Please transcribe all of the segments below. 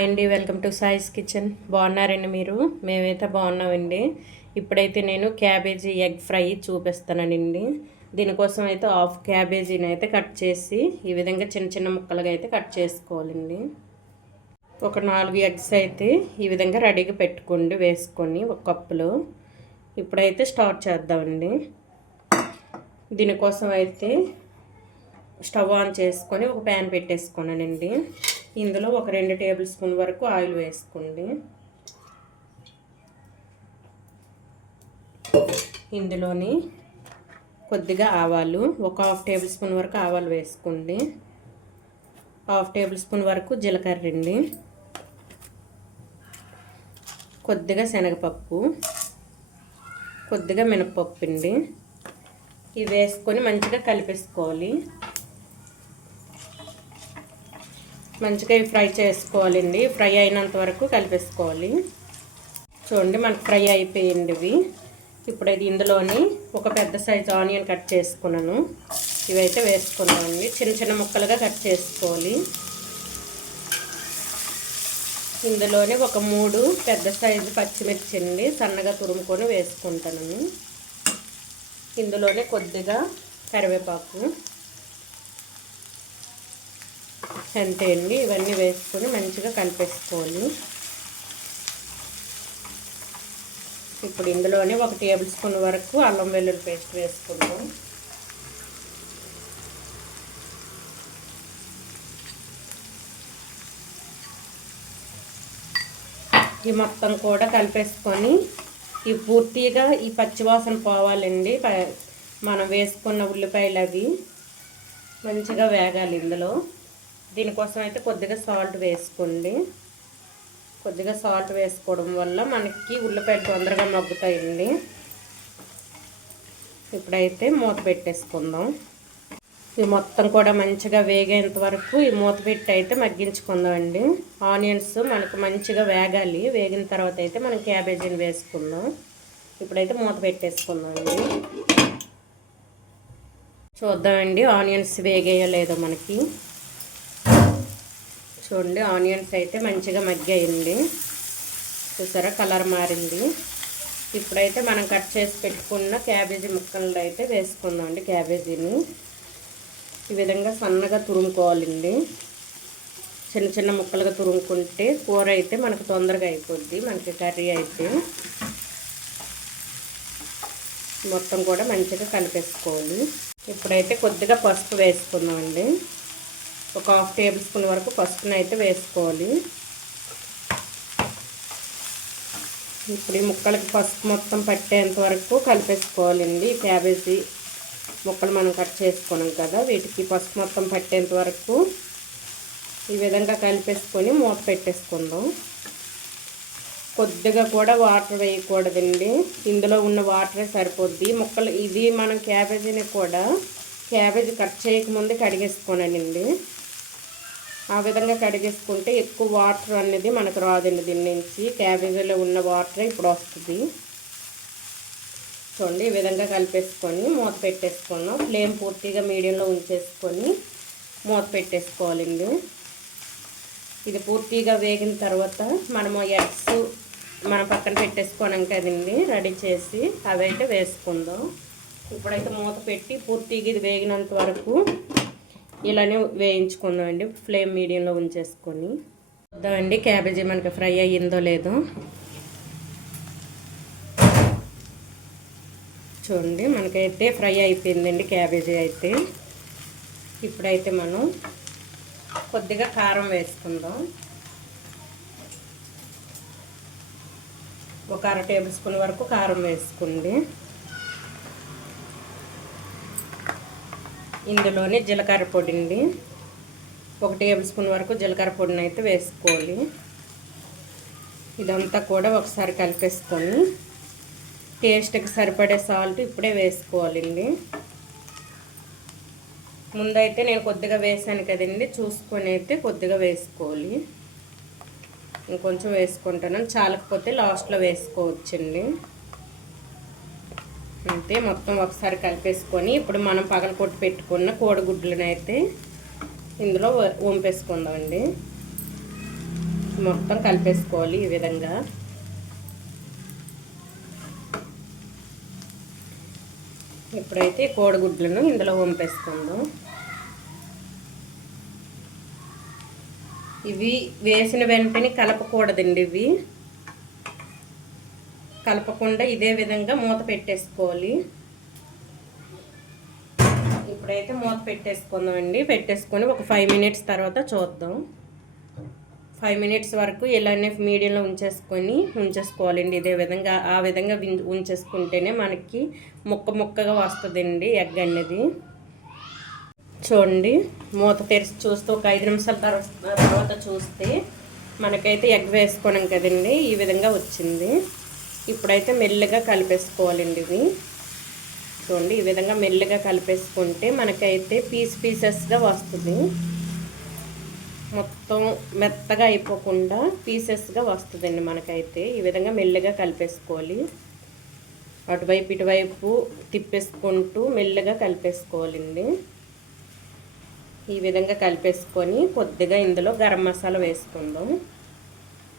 Hi అండి welcome to సాయిస్ kitchen. బాగున్నారండి మీరు? మేమైతే బాగున్నామండి. ఇప్పుడైతే నేను క్యాబేజీ ఎగ్ ఫ్రై చూపిస్తానండి. దీనికోసం అయితే హాఫ్ క్యాబేజీని అయితే కట్ చేసి ఈ విధంగా చిన్న చిన్న ముక్కలుగా అయితే కట్ చేసుకోవాలండి. ఒక నాలుగు ఎగ్స్ అయితే ఈ విధంగా రెడీగా పెట్టుకోండి వేసుకొని ఒక కప్పులో. ఇప్పుడైతే స్టార్ట్ చేద్దామండి. దీనికోసం అయితే స్టవ్ ఆన్ చేసుకొని ఒక ప్యాన్ పెట్టేసుకున్నానండి ఇందులో ఒక రెండు టేబుల్ స్పూన్ వరకు ఆయిల్ వేసుకోండి. ఇందులోని కొద్దిగా ఆవాలు ఒక హాఫ్ టేబుల్ స్పూన్ వరకు ఆవాలు వేసుకోండి. హాఫ్ టేబుల్ స్పూన్ వరకు జీలకర్ర అండి. కొద్దిగా శనగపప్పు కొద్దిగా మినపప్పు అండి. ఇవి వేసుకొని మంచిగా కలిపేసుకోవాలి. మంచిగా ఫ్రై చేసుకోవాలండి. ఫ్రై అయినంత వరకు కలిపేసుకోవాలి. చూడండి మనకు ఫ్రై అయిపోయింది ఇవి. ఇప్పుడు ఇది ఇందులోని ఒక పెద్ద సైజు ఆనియన్ కట్ చేసుకున్నాను. ఇవైతే వేసుకున్నామండి. చిన్న చిన్న ముక్కలుగా కట్ చేసుకోవాలి. ఇందులోనే ఒక మూడు పెద్ద సైజు పచ్చిమిర్చి అండి సన్నగా తురుముకొని వేసుకుంటాను. ఇందులోనే కొద్దిగా కరివేపాకు. అంతే అండి ఇవన్నీ వేసుకొని మంచిగా కలిపేసుకోవాలి. ఇప్పుడు ఇందులోనే ఒక టేబుల్ స్పూన్ వరకు అల్లం వెల్లుల్లి పేస్ట్ వేసుకుందాం. ఈ మొత్తం కూడా కలిపేసుకొని ఈ పూర్తిగా ఈ పచ్చివాసన పోవాలండి. మనం వేసుకున్న ఉల్లిపాయలు అవి మంచిగా వేగాలి ఇందులో. దీనికోసం అయితే కొద్దిగా సాల్ట్ వేసుకోండి. కొద్దిగా సాల్ట్ వేసుకోవడం వల్ల మనకి ఉల్లిపాయలు తొందరగా మగ్గుతాయండి. ఇప్పుడైతే మూత పెట్టేసుకుందాం. ఇది మొత్తం కూడా మంచిగా వేగేంత వరకు ఈ మూత పెట్టి అయితే మగ్గించుకుందాం అండి ఆనియన్స్ మనకు మంచిగా వేగాలి. వేగిన తర్వాత అయితే మనం క్యాబేజీని వేసుకుందాం. ఇప్పుడైతే మూత పెట్టేసుకుందాం అండి చూద్దామండి ఆనియన్స్ వేగేయలేదో మనకి? చూడండి ఆనియన్స్ అయితే మంచిగా మగ్గాయండి. చూసారా కలర్ మారింది. ఇప్పుడైతే మనం కట్ చేసి పెట్టుకున్న క్యాబేజీ ముక్కలు అయితే వేసుకుందామండి క్యాబేజీని. ఈ విధంగా సన్నగా తురుముకోవాలండి. చిన్న చిన్న ముక్కలుగా తురుముకుంటే కూర అయితే మనకు తొందరగా అయిపోద్ది మనకి కర్రీ అయితే. మొత్తం కూడా మంచిగా కలిపేసుకోవాలి. ఇప్పుడైతే కొద్దిగా పసుపు వేసుకుందామండి. ఒక హాఫ్ టేబుల్ స్పూన్ వరకు పసుపును అయితే వేసుకోవాలి. ఇప్పుడు ఈ ముక్కలకి పసుపు మొత్తం పట్టేంత వరకు కలిపేసుకోవాలండి. క్యాబేజీ ముక్కలు మనం కట్ చేసుకున్నాం కదా వీటికి పసుపు మొత్తం పట్టేంత వరకు ఈ విధంగా కలిపేసుకొని మూత పెట్టేసుకుందాం. కొద్దిగా కూడా వాటర్ వేయకూడదండి. ఇందులో ఉన్న వాటరే సరిపోద్ది. ముక్కలు ఇది మనం క్యాబేజీని కూడా క్యాబేజీ కట్ చేయకముందే కడిగేసుకోనండి. ఆ విధంగా కడిగేసుకుంటే ఎక్కువ వాటర్ అనేది మనకు రాదండి దీని నుంచి. క్యాబేజీలో ఉన్న వాటర్ ఇప్పుడు వస్తుంది. చూడండి ఈ విధంగా కలిపేసుకొని మూత పెట్టేసుకున్నాం. ఫ్లేమ్ పూర్తిగా మీడియంలో ఉంచేసుకొని మూత పెట్టేసుకోవాలండి. ఇది పూర్తిగా వేగిన తర్వాత మనము ఎగ్స్ మనం పక్కన పెట్టేసుకున్నాం కదండి రెడీ చేసి అవి అయితే వేసుకుందాం. ఇప్పుడైతే మూత పెట్టి పూర్తిగా ఇది వేగినంత వరకు ఇలానే వేయించుకుందాం అండి ఫ్లేమ్ మీడియంలో ఉంచేసుకొని. చూద్దామండి క్యాబేజీ మనకి ఫ్రై అయ్యిందో లేదో. చూడండి మనకైతే ఫ్రై అయిపోయిందండి క్యాబేజీ అయితే. ఇప్పుడైతే మనం కొద్దిగా కారం వేసుకుందాం. ఒక అర టేబుల్ స్పూన్ వరకు కారం వేసుకోండి. ఇందులోనే జీలకర్ర పొడి అండి ఒక టేబుల్ స్పూన్ వరకు జీలకర్ర పొడిని అయితే వేసుకోవాలి. ఇదంతా కూడా ఒకసారి కలిపేసుకొని టేస్ట్కి సరిపడే సాల్ట్ ఇప్పుడే వేసుకోవాలండి. ముందైతే నేను కొద్దిగా వేసాను కదండి చూసుకొని అయితే కొద్దిగా వేసుకోవాలి. ఇంకొంచెం వేసుకుంటాను. చాలకపోతే లాస్ట్లో వేసుకోవచ్చండి. అంతే మొత్తం ఒకసారి కలిపేసుకొని ఇప్పుడు మనం పగలకొట్టి పెట్టుకున్న కోడిగుడ్లను అయితే ఇందులో వంపేసుకుందామండి. మొత్తం కలిపేసుకోవాలి ఈ విధంగా. ఇప్పుడైతే కోడిగుడ్లను ఇందులో వంపేసుకుందాం. ఇవి వేసిన వెంటనే కలపకూడదండి ఇవి. కలపకుండా ఇదే విధంగా మూత పెట్టేసుకోవాలి. ఇప్పుడైతే మూత పెట్టేసుకుందామండి. పెట్టేసుకొని ఒక ఫైవ్ మినిట్స్ తర్వాత చూద్దాం. ఫైవ్ మినిట్స్ వరకు ఇలానే మీడియంలో ఉంచేసుకొని ఉంచేసుకోవాలండి. ఇదే విధంగా ఆ విధంగా ఉంచేసుకుంటేనే మనకి ముక్క ముక్కగా వస్తుందండి ఎగ్ అనేది. చూడండి మూత తెరిచి చూస్తే ఒక ఐదు నిమిషాల తర్వాత చూస్తే మనకైతే ఎగ్ వేసుకున్నాం కదండి ఈ విధంగా వచ్చింది. ఇప్పుడైతే మెల్లగా కలిపేసుకోవాలండి ఇది. చూడండి ఈ విధంగా మెల్లగా కలిపేసుకుంటే మనకైతే పీస్ పీసెస్గా వస్తుంది. మొత్తం మెత్తగా అయిపోకుండా పీసెస్గా వస్తుందండి మనకైతే. ఈ విధంగా మెల్లగా కలిపేసుకోవాలి. అటువైపు ఇటువైపు తిప్పేసుకుంటూ మెల్లగా కలిపేసుకోవాలండి. ఈ విధంగా కలిపేసుకొని కొద్దిగా ఇందులో గరం మసాలా వేసుకుందాం.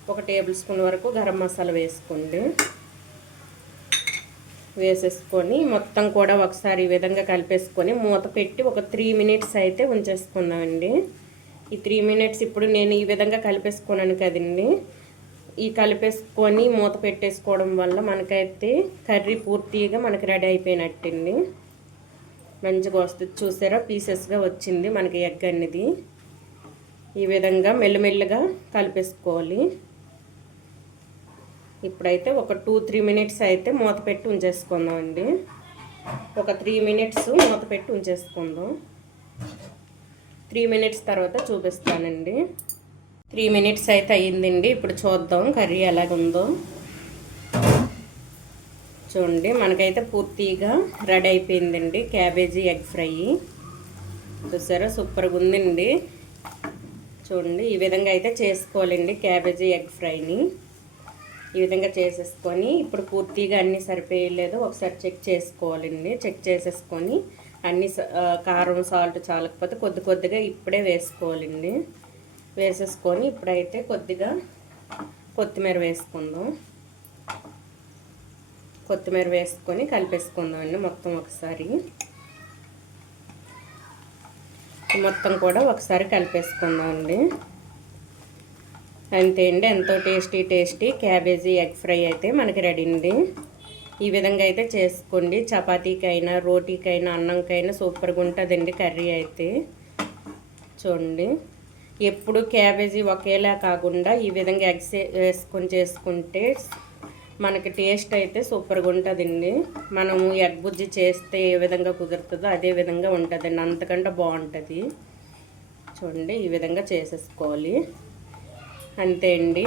ఒక టేబుల్ స్పూన్ వరకు గరం మసాలా వేసుకోండి. వేసేసుకొని మొత్తం కూడా ఒకసారి ఈ విధంగా కలిపేసుకొని మూత పెట్టి ఒక త్రీ మినిట్స్ అయితే ఉంచేసుకున్నామండి. ఈ త్రీ మినిట్స్ ఇప్పుడు నేను ఈ విధంగా కలిపేసుకున్నాను కదండి. ఈ కలిపేసుకొని మూత పెట్టేసుకోవడం వల్ల మనకైతే కర్రీ పూర్తిగా మనకి రెడీ అయిపోయినట్టండి. మంచిగా వస్తుంది. చూసారా? పీసెస్గా వచ్చింది మనకి ఎగ్ అనేది ఈ విధంగా మెల్లమెల్లగా కలిపేసుకోవాలి. ఇప్పుడైతే ఒక టూ త్రీ మినిట్స్ అయితే మూత పెట్టి ఉంచేసుకుందాం అండి ఒక త్రీ మినిట్స్ మూత పెట్టి ఉంచేసుకుందాం. త్రీ మినిట్స్ తర్వాత చూపిస్తానండి. త్రీ మినిట్స్ అయితే అయ్యిందండి. ఇప్పుడు చూద్దాం కర్రీ ఎలాగుందో. చూడండి మనకైతే పూర్తిగా రెడీ అయిపోయిందండి. Cabbage egg fry. చూసారా? సూపర్గా ఉందండి చూడండి ఈ విధంగా అయితే చేసుకోవాలండి క్యాబేజీ ఎగ్ ఫ్రైని. ఈ విధంగా చేసేసుకొని ఇప్పుడు పూర్తిగా అన్నీ సరిపోయలేదు. ఒకసారి చెక్ చేసుకోవాలండి. చెక్ చేసేసుకొని అన్ని కారం సాల్ట్ చాలకపోతే కొద్ది కొద్దిగా ఇప్పుడే వేసుకోవాలండి. వేసేసుకొని ఇప్పుడైతే కొద్దిగా కొత్తిమీర వేసుకుందాం. కొత్తిమీర వేసుకొని కలిపేసుకుందాం అండి మొత్తం ఒకసారి. మొత్తం కూడా ఒకసారి కలిపేసుకుందాం అండి. అంతే అండి ఎంతో tasty tasty cabbage egg fry అయితే మనకి రెడీ అండి. ఈ విధంగా అయితే చేసుకోండి. చపాతీకైనా రోటీకైనా అన్నంకైనా సూపర్గా ఉంటుందండి కర్రీ అయితే. చూడండి. ఎప్పుడు క్యాబేజీ ఒకేలా కాకుండా ఈ విధంగా ఎగ్స్ వేసుకొని చేసుకుంటే మనకి టేస్ట్ అయితే సూపర్గా ఉంటుందండి. మనము ఎగ్ బుజ్జి చేస్తే ఏ విధంగా కుదురుతుందో అదే విధంగా ఉంటుందండి. అంతకంటే బాగుంటుంది. చూడండి ఈ విధంగా చేసేసుకోవాలి. అంతే అండి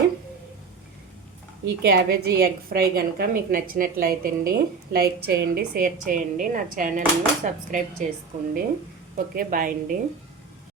ఈ క్యాబేజీ ఎగ్ ఫ్రై కనుక మీకు నచ్చినట్లయితే అండి లైక్ చేయండి షేర్ చేయండి నా ఛానల్ని సబ్స్క్రైబ్ చేసుకోండి. ఓకే బాయ్ అండి.